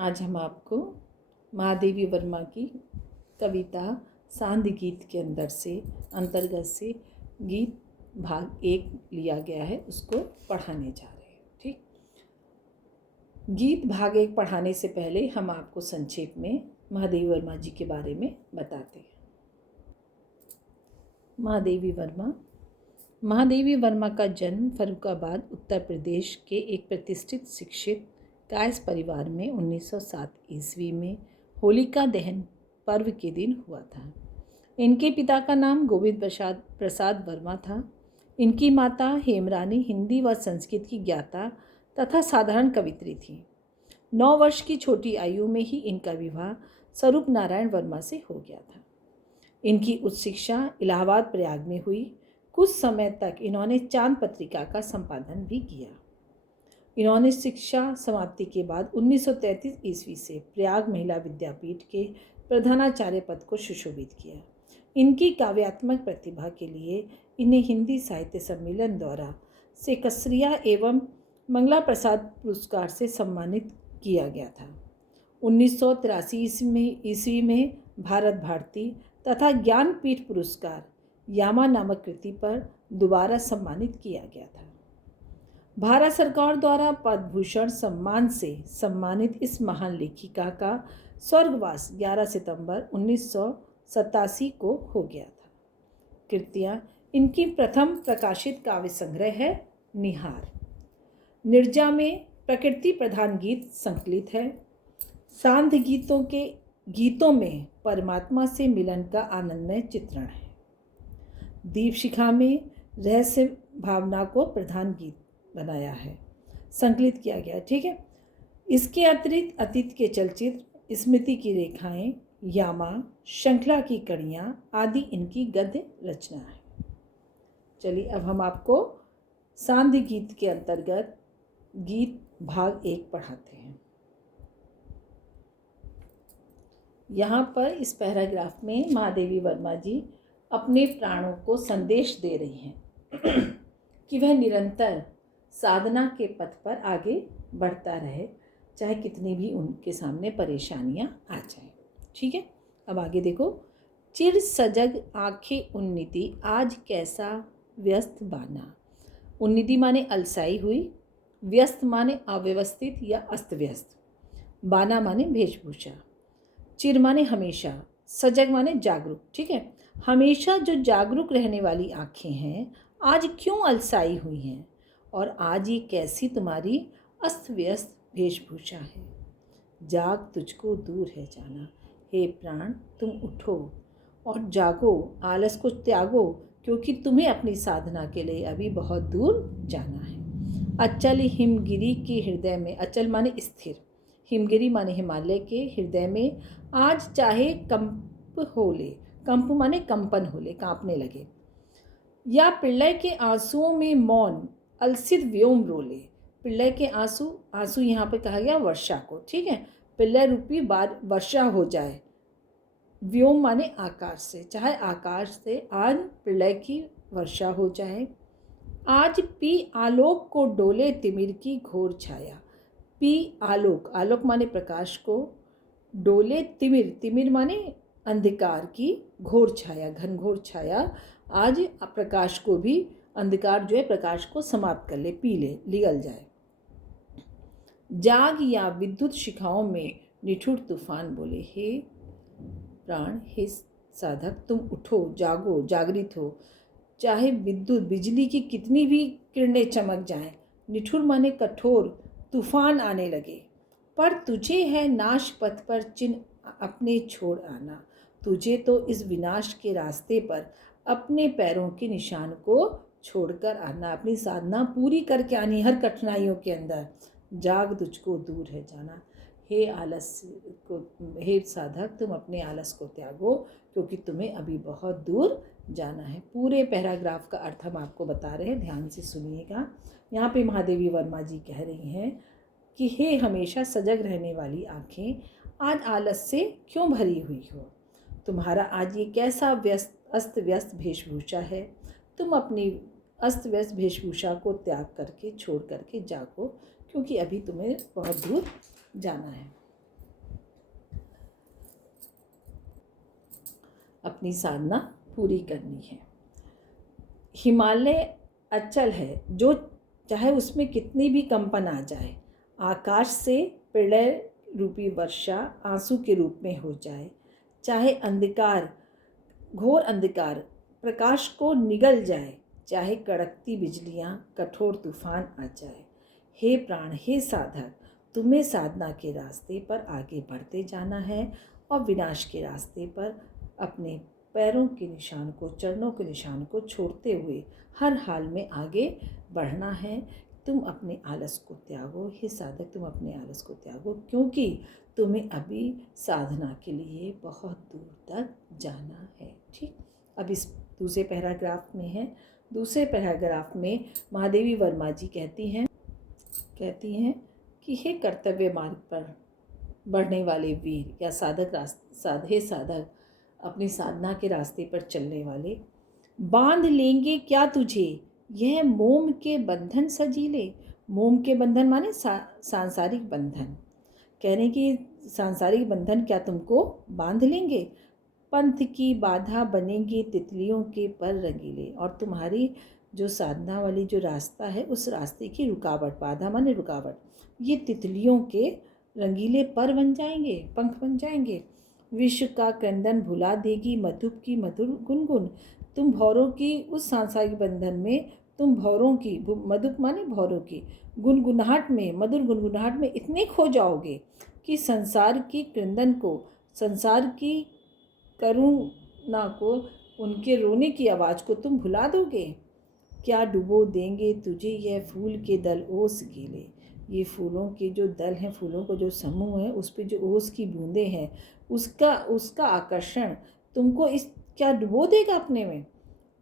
आज हम आपको महादेवी वर्मा की कविता सांध गीत के अंतर्गत से गीत भाग 1 लिया गया है, उसको पढ़ाने जा रहे हैं। ठीक, गीत भाग 1 पढ़ाने से पहले हम आपको संक्षेप में महादेवी वर्मा जी के बारे में बताते हैं। महादेवी वर्मा का जन्म फर्रुखाबाद उत्तर प्रदेश के एक प्रतिष्ठित शिक्षित कायस्थ परिवार में 1907 ईस्वी में होलिका दहन पर्व के दिन हुआ था। इनके पिता का नाम गोविंद प्रसाद वर्मा था। इनकी माता हेमरानी हिंदी व संस्कृत की ज्ञाता तथा साधारण कवित्री थी। 9 वर्ष की छोटी आयु में ही इनका विवाह स्वरूप नारायण वर्मा से हो गया था। इनकी उच्च शिक्षा इलाहाबाद प्रयाग में हुई। कुछ समय तक इन्होंने चांद पत्रिका का संपादन भी किया। इन्होंने शिक्षा समाप्ति के बाद 1933 ईस्वी से प्रयाग महिला विद्यापीठ के प्रधानाचार्य पद को सुशोभित किया। इनकी काव्यात्मक प्रतिभा के लिए इन्हें हिंदी साहित्य सम्मेलन द्वारा से कसरिया एवं मंगला प्रसाद पुरस्कार से सम्मानित किया गया था। 1983 ईस्वी में भारत भारती तथा ज्ञानपीठ पुरस्कार यामा नामक कृति पर दोबारा सम्मानित किया गया था। भारत सरकार द्वारा पद्म भूषण सम्मान से सम्मानित इस महान लेखिका का स्वर्गवास 11 सितंबर 1987 को हो गया था। कृतियाँ: इनकी प्रथम प्रकाशित काव्य संग्रह है निहार। निर्जा में प्रकृति प्रधान गीत संकलित है। सांध गीतों में परमात्मा से मिलन का आनंदमय चित्रण है। दीपशिखा में रहस्य भावना को प्रधान गीत बनाया है, संकलित किया गया। ठीक है, इसके अतिरिक्त अतीत के चलचित्र, स्मृति की रेखाएं, यामा, श्रृंखला की कड़ियाँ आदि इनकी गद्य रचना है। चलिए अब हम आपको सांध गीत के अंतर्गत गीत भाग 1 पढ़ाते हैं। यहाँ पर इस पैराग्राफ में महादेवी वर्मा जी अपने प्राणों को संदेश दे रही हैं कि वह निरंतर साधना के पथ पर आगे बढ़ता रहे, चाहे कितनी भी उनके सामने परेशानियां आ जाएं। ठीक है, अब आगे देखो। चिर सजग आंखें उन्नीति आज कैसा व्यस्त बाना। उन्नीति माने अलसाई हुई, व्यस्त माने अव्यवस्थित या अस्त व्यस्त, बाना माने वेशभूषा, चिर माने हमेशा, सजग माने जागरूक। ठीक है, हमेशा जो जागरूक रहने वाली आंखें हैं आज क्यों अलसाई हुई हैं, और आज ये कैसी तुम्हारी अस्त व्यस्त वेशभूषा है। जाग तुझको दूर है जाना, हे प्राण तुम उठो और जागो, आलस को त्यागो, क्योंकि तुम्हें अपनी साधना के लिए अभी बहुत दूर जाना है। अचल हिमगिरी के हृदय में, अचल माने स्थिर, हिमगिरी माने हिमालय के हृदय में आज चाहे कंप हो ले, कंप माने कंपन हो ले, कांपने लगे, या प्रलय के आंसुओं में मौन अलसित व्योम रोले। प्रलय के आंसू यहाँ पे कहा गया वर्षा को। ठीक है, प्रलय रूपी वर्षा हो जाए। व्योम माने आकाश से, चाहे आकाश से आज प्रलय की वर्षा हो जाए। आज पी आलोक को डोले तिमिर की घोर छाया। पी आलोक, आलोक माने प्रकाश को, डोले तिमिर, तिमिर माने अंधकार की घोर छाया, घनघोर छाया आज प्रकाश को भी, अंधकार जो है प्रकाश को समाप्त कर ले, पी ले, निगल जाए। जाग या विद्युत शिखाओं में निठुर तूफान बोले, हे प्राण हे साधक तुम उठो, जागो, जागृत हो, चाहे विद्युत बिजली की कितनी भी किरणें चमक जाएं, निठुर माने कठोर, तूफान आने लगे, पर तुझे है नाश पथ पर चिन्ह अपने छोड़ आना। तुझे तो इस विनाश के रास्ते पर अपने पैरों के निशान को छोड़कर आना, अपनी साधना पूरी करके आनी हर कठिनाइयों के अंदर। जाग तुझको दूर है जाना, हे आलस को, हे साधक तुम अपने आलस को त्यागो, क्योंकि तुम्हें अभी बहुत दूर जाना है। पूरे पैराग्राफ का अर्थ हम आपको बता रहे हैं, ध्यान से सुनिएगा। यहाँ पे महादेवी वर्मा जी कह रही हैं कि हे हमेशा सजग रहने वाली आँखें, आज आलस से क्यों भरी हुई हो। तुम्हारा आज ये कैसा अस्त व्यस्त वेशभूषा है। तुम अपनी अस्त व्यस्त वेशभूषा को त्याग करके, छोड़ करके जागो, क्योंकि अभी तुम्हें बहुत दूर जाना है। अपनी साधना पूरी करनी है। हिमालय अचल है, जो चाहे उसमें कितनी भी कंपन आ जाए, आकाश से प्रलय रूपी वर्षा आंसू के रूप में हो जाए, चाहे अंधकार, घोर अंधकार प्रकाश को निगल जाए, चाहे कड़कती बिजलियां कठोर तूफान आ जाए। हे प्राण, हे साधक, तुम्हें साधना के रास्ते पर आगे बढ़ते जाना है और विनाश के रास्ते पर अपने पैरों के निशान को, चरणों के निशान को छोड़ते हुए हर हाल में आगे बढ़ना है। तुम अपने आलस को त्यागो, हे साधक, तुम अपने आलस को त्यागो, क्योंकि तुम्हें अभी साधना के लिए बहुत दूर तक जाना है। ठीक, अब इस दूसरे पैराग्राफ में है। दूसरे पैराग्राफ में महादेवी वर्मा जी कहती हैं कि हे कर्तव्य मार्ग पर बढ़ने वाले वीर या साधक, अपनी साधना के रास्ते पर चलने वाले, बांध लेंगे क्या तुझे यह मोम के बंधन सजीले। मोम के बंधन माने सांसारिक बंधन। कह रहे हैं कि सांसारिक बंधन क्या तुमको बांध लेंगे। पंथ की बाधा बनेंगे तितलियों के पर रंगीले। और तुम्हारी जो साधना वाली जो रास्ता है, उस रास्ते की रुकावट, बाधा माने रुकावट, ये तितलियों के रंगीले पर बन जाएंगे, पंख बन जाएंगे। विश्व का क्रंदन भुला देगी मधुप की मधुर गुनगुन। तुम भौरों की उस सांसारिक बंधन में, तुम भौरों की, मधुप माने भौरों की, गुनगुनाहट में, मधुर गुनगुनाहट में इतने खो जाओगे कि संसार की क्रंदन को, संसार की करुणा को, उनके रोने की आवाज़ को तुम भुला दोगे। क्या डुबो देंगे तुझे यह फूल के दल ओस गीले। ये फूलों के जो दल हैं, फूलों का जो समूह है, उस पर जो ओस की बूंदें हैं, उसका आकर्षण तुमको इस क्या डुबो देगा अपने में।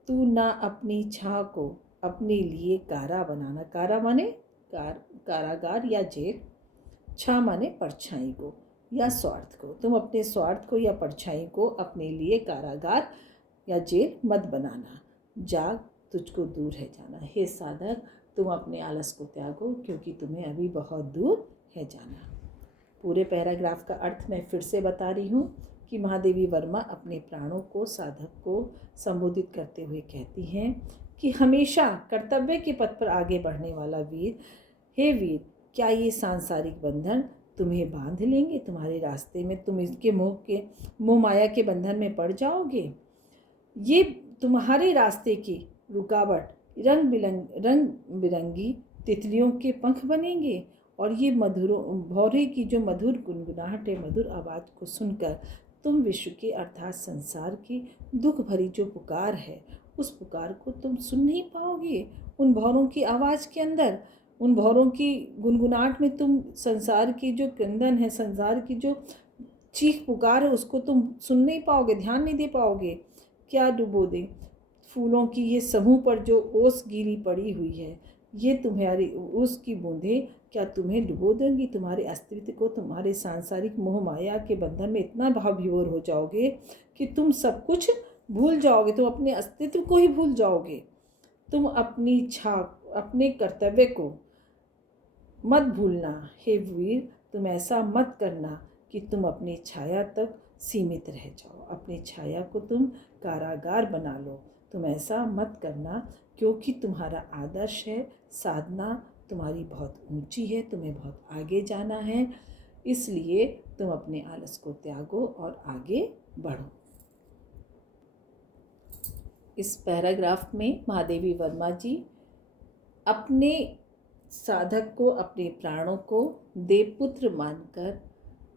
तू ना अपनी छाह को अपने लिए कारा बनाना। कारा माने कारागार या जेल, छाह माने परछाई को या स्वार्थ को। तुम अपने स्वार्थ को या परछाई को अपने लिए कारागार या जेल मत बनाना। जाग, तुझको दूर है जाना। हे साधक, तुम अपने आलस को त्यागो, क्योंकि तुम्हें अभी बहुत दूर है जाना। पूरे पैराग्राफ का अर्थ मैं फिर से बता रही हूँ कि महादेवी वर्मा अपने प्राणों को, साधक को संबोधित करते हुए कहती हैं कि हमेशा कर्तव्य के पथ पर आगे बढ़ने वाला वीर, हे वीर, क्या ये सांसारिक बंधन तुम्हें बांध लेंगे तुम्हारे रास्ते में? तुम इसके मोह माया के बंधन में पड़ जाओगे। ये तुम्हारे रास्ते की रुकावट रंग बिरंगी तितलियों के पंख बनेंगे, और ये भौरे की जो मधुर गुनगुनाहट है, मधुर आवाज़ को सुनकर तुम विश्व के अर्थात संसार की दुख भरी जो पुकार है, उस पुकार को तुम सुन नहीं पाओगे। उन भौरों की आवाज़ के अंदर, उन भौरों की गुनगुनाहट में तुम संसार की जो क्रंदन है, संसार की जो चीख पुकार है, उसको तुम सुन नहीं पाओगे, ध्यान नहीं दे पाओगे। क्या डुबो दे फूलों की ये समूह पर जो ओस गीली पड़ी हुई है, ये तुम्हारी ओस की बूंदें क्या तुम्हें डुबो देंगी? तुम्हारे अस्तित्व को, तुम्हारे सांसारिक मोह माया के बंधन में इतना भावविभोर हो जाओगे कि तुम सब कुछ भूल जाओगे, तुम अपने अस्तित्व को ही भूल जाओगे। तुम अपनी छाप, अपने कर्तव्य को मत भूलना। हे वीर, तुम ऐसा मत करना कि तुम अपनी छाया तक सीमित रह जाओ, अपनी छाया को तुम कारागार बना लो। तुम ऐसा मत करना, क्योंकि तुम्हारा आदर्श है, साधना तुम्हारी बहुत ऊंची है, तुम्हें बहुत आगे जाना है। इसलिए तुम अपने आलस को त्यागो और आगे बढ़ो। इस पैराग्राफ में महादेवी वर्मा जी अपने साधक को, अपने प्राणों को देवपुत्र मानकर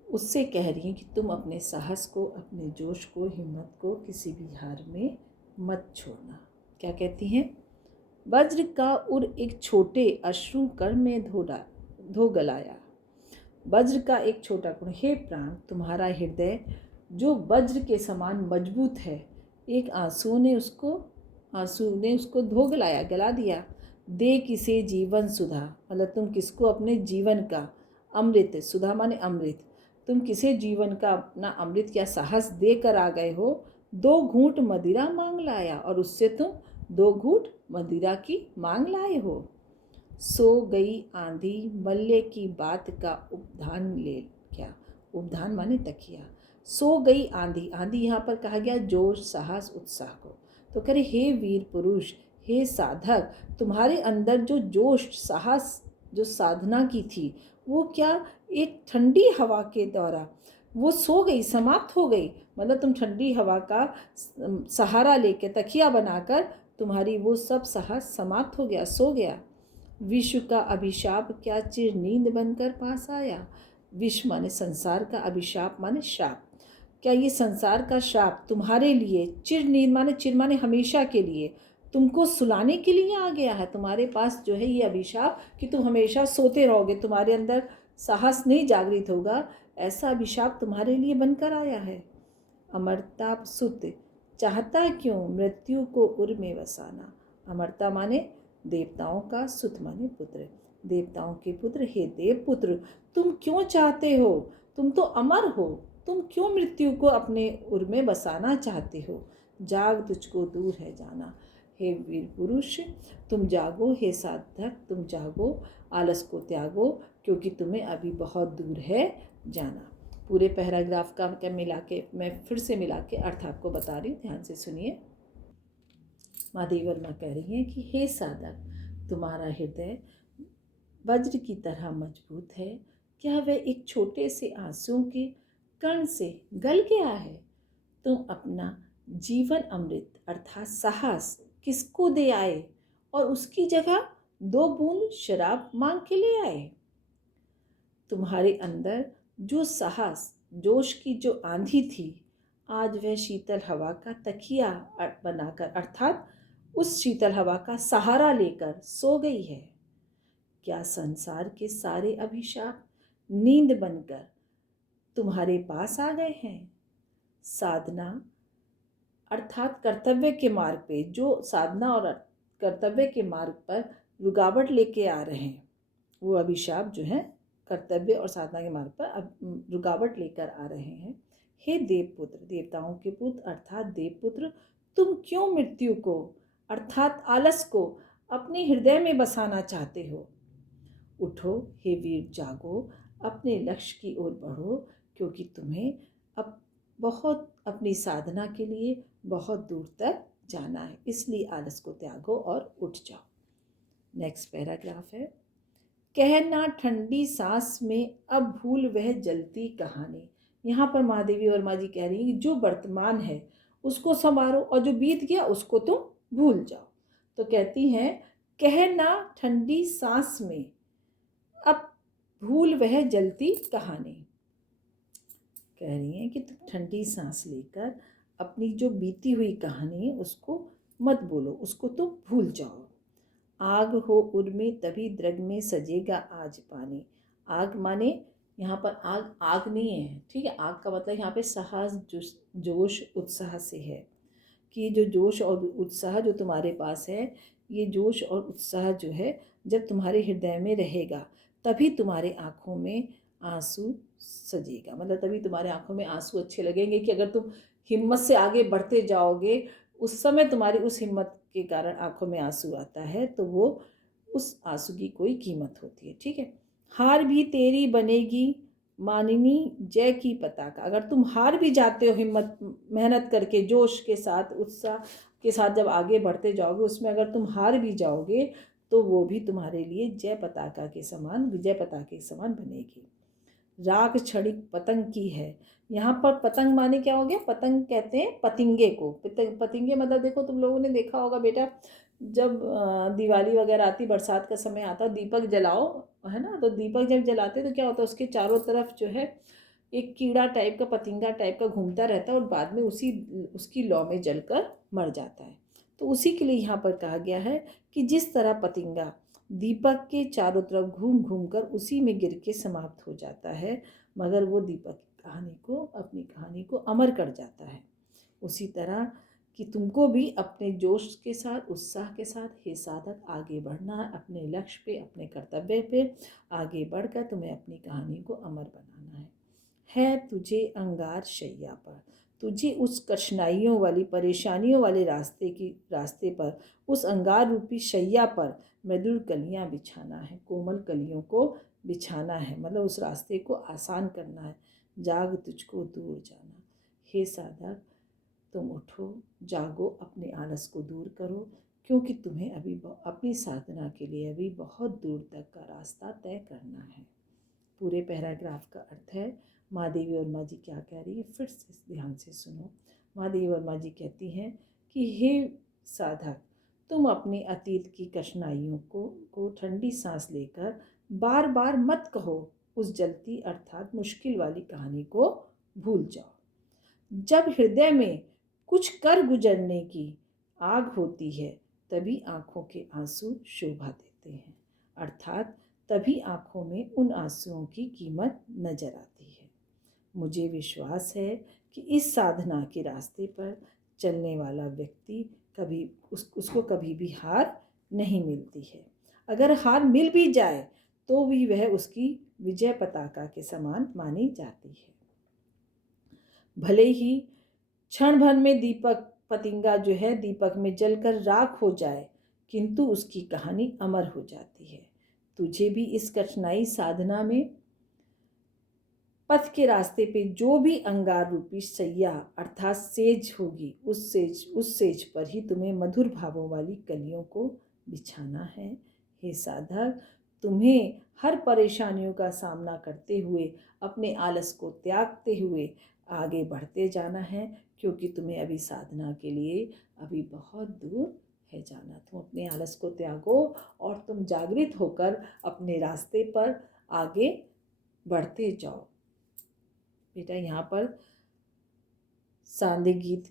उससे कह रही हैं कि तुम अपने साहस को, अपने जोश को, हिम्मत को किसी भी हार में मत छोड़ना। क्या कहती हैं? वज्र का उर एक छोटे अश्रु कर में धो गलाया। वज्र का एक छोटा गुण, हे प्राण, तुम्हारा हृदय जो वज्र के समान मजबूत है, एक आंसू ने उसको धो गलाया, गला दिया। दे किसे जीवन सुधा, मतलब तुम किसको अपने जीवन का अमृत, सुधा माने अमृत, तुम किसे जीवन का अपना अमृत या साहस देकर आ गए हो। 2 घूंट मदिरा मांग लाया, और उससे तुम 2 घूंट मदिरा की मांग लाए हो। सो गई आंधी मल्ले की बात का उपधान ले क्या, उपधान माने तकिया, सो गई आंधी। आंधी यहाँ पर कहा गया जोश, साहस, उत्साह को। तो कह रहे हे वीर पुरुष, हे साधक, तुम्हारे अंदर जो जोश, साहस, जो साधना की थी, वो क्या एक ठंडी हवा के द्वारा वो सो गई, समाप्त हो गई। मतलब तुम ठंडी हवा का सहारा लेके, तकिया बनाकर तुम्हारी वो सब साहस समाप्त हो गया, सो गया। विश्व का अभिशाप क्या चिर नींद बनकर पास आया। विश्व माने संसार का, अभिशाप माने शाप। क्या ये संसार का शाप तुम्हारे लिए चिर नींद माने, चिर माने हमेशा के लिए, तुमको सुलाने के लिए आ गया है। तुम्हारे पास जो है ये अभिशाप कि तुम हमेशा सोते रहोगे, तुम्हारे अंदर साहस नहीं जागृत होगा, ऐसा अभिशाप तुम्हारे लिए बनकर आया है। अमरता सुत चाहता क्यों मृत्यु को उर में वसाना। अमरता माने देवताओं का, सुत माने पुत्र, देवताओं के पुत्र। हे देव पुत्र, तुम क्यों चाहते हो, तुम तो अमर हो, तुम क्यों मृत्यु को अपने उर में बसाना चाहते हो। जाग तुझको दूर है जाना। हे वीर पुरुष, तुम जागो, हे साधक तुम जागो, आलस को त्यागो, क्योंकि तुम्हें अभी बहुत दूर है जाना। पूरे पैराग्राफ का क्या मिला के मैं फिर से मिला के अर्थ आपको बता रही हूँ, ध्यान से सुनिए। माँ देवी वर्मा कह रही हैं कि हे साधक, तुम्हारा हृदय वज्र की तरह मजबूत है। क्या वह एक छोटे से आंसुओं के कण से गल गया है। तुम अपना जीवन अमृत अर्थात साहस किसको दे आए और उसकी जगह 2 बूंद शराब मांग के ले आए। तुम्हारे अंदर जो साहस, जोश की जो आंधी थी, आज वह शीतल हवा का तकिया बनाकर अर्थात उस शीतल हवा का सहारा लेकर सो गई है। क्या संसार के सारे अभिशाप नींद बनकर तुम्हारे पास आ गए हैं। साधना अर्थात कर्तव्य के मार्ग पे, जो साधना और कर्तव्य के मार्ग पर रुकावट लेके आ रहे हैं, वो अभिशाप जो है कर्तव्य और साधना के मार्ग पर रुकावट लेकर आ रहे हैं। हे देवपुत्र, देवताओं के पुत्र अर्थात देवपुत्र, तुम क्यों मृत्यु को अर्थात आलस को अपने हृदय में बसाना चाहते हो। उठो हे वीर, जागो, अपने लक्ष्य की ओर बढ़ो, क्योंकि तुम्हें अब बहुत अपनी साधना के लिए बहुत दूर तक जाना है, इसलिए आलस को त्यागो और उठ जाओ। नेक्स्ट पैराग्राफ है, कहना ठंडी सांस में अब भूल वह जलती कहानी। यहाँ पर महादेवी वर्मा जी कह रही हैं कि जो वर्तमान है उसको संवारो और जो बीत गया उसको तुम भूल जाओ। तो कहती हैं, कहना ठंडी सांस में अब भूल वह जलती कहानी। कह रही हैं कि तुम ठंडी सांस लेकर अपनी जो बीती हुई कहानी है उसको मत बोलो, उसको तो भूल जाओ। आग हो उर में तभी द्रग में सजेगा आज पानी। आग माने यहाँ पर आग आग नहीं है, ठीक है। आग का मतलब यहाँ पे साहस, जोश, उत्साह से है कि जो जोश और उत्साह जो तुम्हारे पास है, ये जोश और उत्साह जो है जब तुम्हारे हृदय में रहेगा तभी तुम्हारे आँखों में आंसू सजेगा। मतलब तभी तुम्हारे आँखों में आंसू अच्छे लगेंगे कि अगर तुम हिम्मत से आगे बढ़ते जाओगे, उस समय तुम्हारी उस हिम्मत के कारण आंखों में आंसू आता है, तो वो उस आंसू की कोई कीमत होती है, ठीक है। हार भी तेरी बनेगी मानिनी जय की पताका। अगर तुम हार भी जाते हो, हिम्मत मेहनत करके जोश के साथ, उत्साह के साथ जब आगे बढ़ते जाओगे, उसमें अगर तुम हार भी जाओगे तो वो भी तुम्हारे लिए जय पताका के समान, विजय पताका के समान बनेगी। राग क्षणिक पतंग की है। यहाँ पर पतंग माने क्या हो गया, पतंग कहते हैं पतिंगे को। पतिंगे मतलब देखो, तुम लोगों ने देखा होगा बेटा, जब दिवाली वगैरह आती, बरसात का समय आता, दीपक जलाओ, है ना, तो दीपक जब जलाते तो क्या होता है, उसके चारों तरफ जो है एक कीड़ा टाइप का, पतिंगा टाइप का घूमता रहता है और बाद में उसकी लौ में जलकर मर जाता है। तो उसी के लिए यहाँ पर कहा गया है कि जिस तरह पतिंगा दीपक के चारों तरफ घूम घूम कर उसी में गिर के समाप्त हो जाता है, मगर वो दीपक की कहानी को, अपनी कहानी को अमर कर जाता है, उसी तरह कि तुमको भी अपने जोश के साथ, उत्साह के साथ, हे साधक, आगे बढ़ना है, अपने लक्ष्य पे, अपने कर्तव्य पे आगे बढ़कर तुम्हें अपनी कहानी को अमर बनाना है तुझे अंगार शैया पर, तुझे उस कठिनाइयों वाली, परेशानियों वाले रास्ते पर, उस अंगार रूपी शैया पर मृदुल कलियां बिछाना है, कोमल कलियों को बिछाना है, मतलब उस रास्ते को आसान करना है, जाग तुझको दूर जाना। हे साधक, तुम उठो, जागो, अपने आलस को दूर करो, क्योंकि तुम्हें अभी अपनी साधना के लिए अभी बहुत दूर तक का रास्ता तय करना है। पूरे पैराग्राफ का अर्थ है। माँ देवी वर्मा जी क्या कह रही है, फिर से ध्यान से सुनो। माँ देवी वर्मा जी कहती हैं कि हे साधक, तुम अपनी अतीत की कठिनाइयों को ठंडी सांस लेकर बार बार मत कहो, उस जलती अर्थात मुश्किल वाली कहानी को भूल जाओ। जब हृदय में कुछ कर गुजरने की आग होती है, तभी आँखों के आंसू शोभा देते हैं, अर्थात तभी आँखों में उन आंसुओं की कीमत नजर आती है। मुझे विश्वास है कि इस साधना के रास्ते पर चलने वाला व्यक्ति उसको कभी भी हार नहीं मिलती है। अगर हार मिल भी जाए तो भी वह उसकी विजय पताका के समान मानी जाती है। भले ही क्षण भर में दीपक पतंगा जो है दीपक में जलकर राख हो जाए, किंतु उसकी कहानी अमर हो जाती है। तुझे भी इस कठिनाई साधना में पथ के रास्ते पे जो भी अंगार रूपी सैया अर्थात सेज होगी, उस सेज पर ही तुम्हें मधुर भावों वाली कलियों को बिछाना है। हे साधक, तुम्हें हर परेशानियों का सामना करते हुए अपने आलस को त्यागते हुए आगे बढ़ते जाना है, क्योंकि तुम्हें अभी साधना के लिए अभी बहुत दूर है जाना। तुम अपने आलस को त्यागो और तुम जागृत होकर अपने रास्ते पर आगे बढ़ते जाओ। बेटा, यहाँ पर सांदे गीत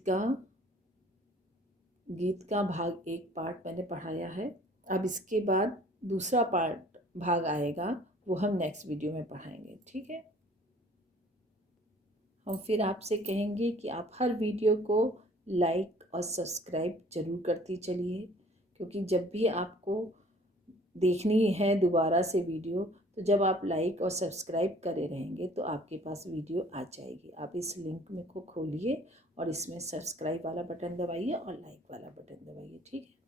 का भाग 1 पार्ट मैंने पढ़ाया है। अब इसके बाद दूसरा भाग आएगा, वो हम नेक्स्ट वीडियो में पढ़ाएंगे। ठीक है। हम फिर आपसे कहेंगे कि आप हर वीडियो को लाइक और सब्सक्राइब जरूर करती चलिए, क्योंकि जब भी आपको देखनी है दोबारा से वीडियो, तो जब आप लाइक और सब्सक्राइब करे रहेंगे तो आपके पास वीडियो आ जाएगी। आप इस लिंक में को खोलिए और इसमें सब्सक्राइब वाला बटन दबाइए और लाइक वाला बटन दबाइए। ठीक है।